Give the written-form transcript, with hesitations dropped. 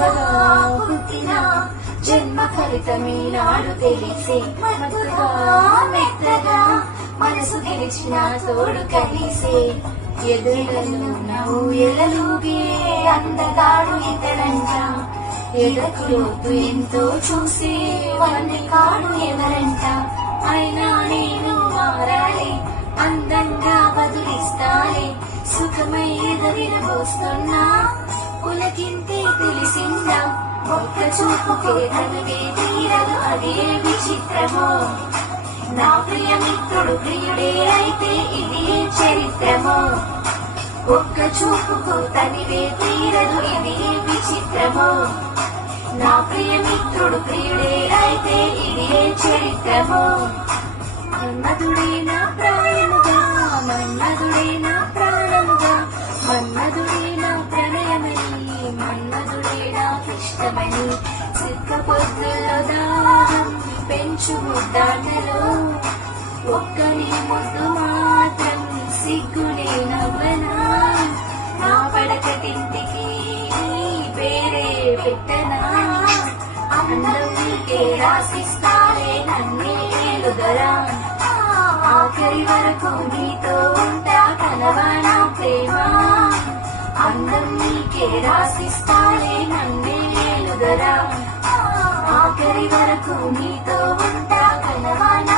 మగగా పుట్టిన జన్మ ఫలితమీనాడు తెలిసే మత్తుగా మెత్తగా మనసు గెలిచిన తోడు కలిసే ఎదురులను నవ్వు ఎలలుగే అందగాడు ఇతడంట ఎదకు లోతు ఎంతో చూసే వాణ్ణి కాడు ఎవరంట అయినా నేను మారాలి అందంగా బదులిస్తాలే సుఖమై ఎదవిరబోస్తున్నా పులకింతే తెలిసిందా ఒక్క చూపుకే కదివే తీరదు అదే విచిత్రమో నా ప్రియ మిత్రుడు ప్రియుడే అయితే ఇది చరిత్రమో ఒక్క చూపుకు తనివే తీరదు ఇది విచిత్రమో నా ప్రియ మిత్రుడు ప్రియుడే అయితే ఇది చరిత్రమో మన్మధుడే నా ప్రాయముగా మన్మధుడే నా ప్రాణముగా మన్మధుడే నా ప్రణయమని మన్మధుడే నాకిష్టమని సిక్క పొద్దులో దాహం పెంచు ముద్దాటలో ఒక్కని ముద్దు మాత్రం సిగ్గులే నవ్వనా నా పడకటింటికి పేరే పెట్టనా అందం నీకే రాసిస్తాలే నన్నే ఏలుదరా ఆఖరి వరకు నీతో ఉంటా కలవా నా ప్రేమ అందం నీకే రాసిస్తాలే నన్నే ఏలుదరా ఆఖరి వరకు నీతో ఉంటా కలవా నా